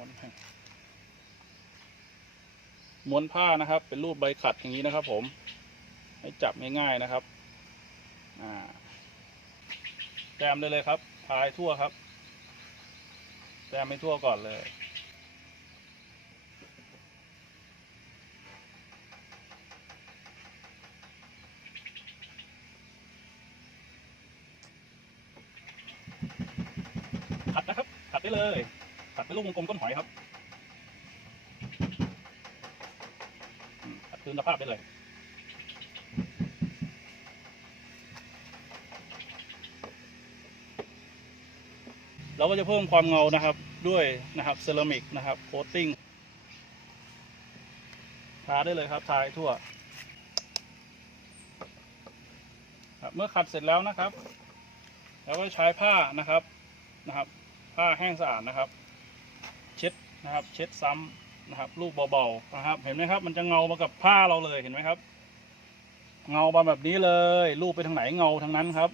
ม้วนให้ม้วนผ้านะครับ เป็นรูปใบขัดอย่างนี้นะครับ ผม ให้จับง่ายๆนะครับ อ่าแต้มได้เลยครับทายทั่วครับแต้มไม่ทั่วก่อนเลยขัดนะครับขัดได้เลย ขัดเป็นลูกวงกลมก้นหอยครับอืมขัดคืนสภาพได้เลยเราก็จะเพิ่มความเงานะครับด้วยนะครับเซรามิกนะครับโคตติ้งทาได้เลยครับทาทั่วเมื่อขัดเสร็จแล้วนะครับเราก็ใช้ผ้านะครับนะครับ ผ้าแห้งสะอาดนะครับ นะครับ เช็ดซ้ำนะครับ ลูกเบาๆนะครับ เห็นไหมครับ มันจะเงามากับผ้าเราเลยเห็นไหมครับ เงามาแบบนี้เลย ลูบไปทางไหนเงาทางนั้นครับ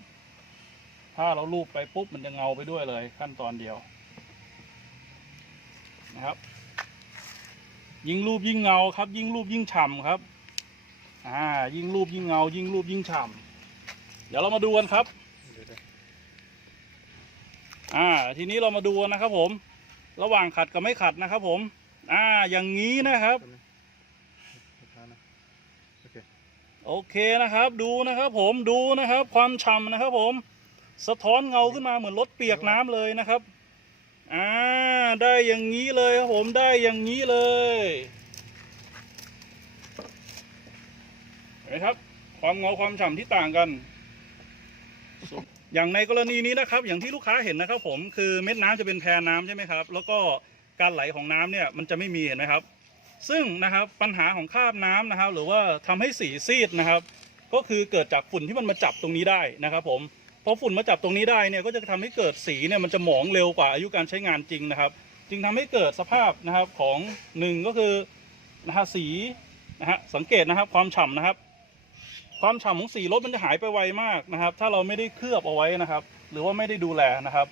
ถ้าเราลูบไปปุ๊บมันจะเงาไปด้วยเลยขั้นตอนเดียวนะครับ ยิ่งรูปยิ่งเงาครับ ยิ่งรูปยิ่งฉ่ำครับอ่ายิ่งรูปยิ่งเงา ยิ่งรูปยิ่งฉ่ำเดี๋ยวเรามาดูกันครับ อ่า ทีนี้เรามาดูนะครับผม ระหว่างขัดกับไม่ขัดนะครับ ผม อ่า อย่างนี้นะครับ โอเคนะครับ ดูนะครับ ผมดูนะครับ ความฉ่ำนะครับ ผม สะท้อนเงาขึ้นมาเหมือนรถเปียกน้ำเลยนะครับ อ่า ได้อย่างนี้เลยครับผมได้อย่างนี้เลยเห็นไหมครับ ความเงาความฉ่ำที่ต่างกันอย่างในกรณีนี้นะครับ อย่างที่ลูกค้าเห็นนะครับ ผมคือเม็ดน้ำจะเป็นแพรน้ำใช่ไหมครับ แล้วก็การไหลของน้ำเนี่ยมันจะไม่มีเห็นไหมครับ ซึ่งนะครับปัญหาของคราบน้ำนะครับ หรือว่าทำให้สีซีดนะครับ ก็คือเกิดจากฝุ่นที่มันมาจับตรงนี้ได้นะครับ ผมพอฝุ่นมาจับตรงนี้ได้เนี่ยก็จะทำให้เกิดสีเนี่ยมันจะหมองเร็วกว่าอายุการใช้งานจริงนะครับ จึงทำให้เกิดสภาพนะครับของหนึ่งก็คือนะฮะสีนะฮะสังเกตนะครับความฉ่ำนะครับ ความฉ่ำของสีรถมันจะหายไปไวมากนะครับ ถ้าเราไม่ได้เคลือบเอาไว้นะครับ หรือว่าไม่ได้ดูแลนะครับ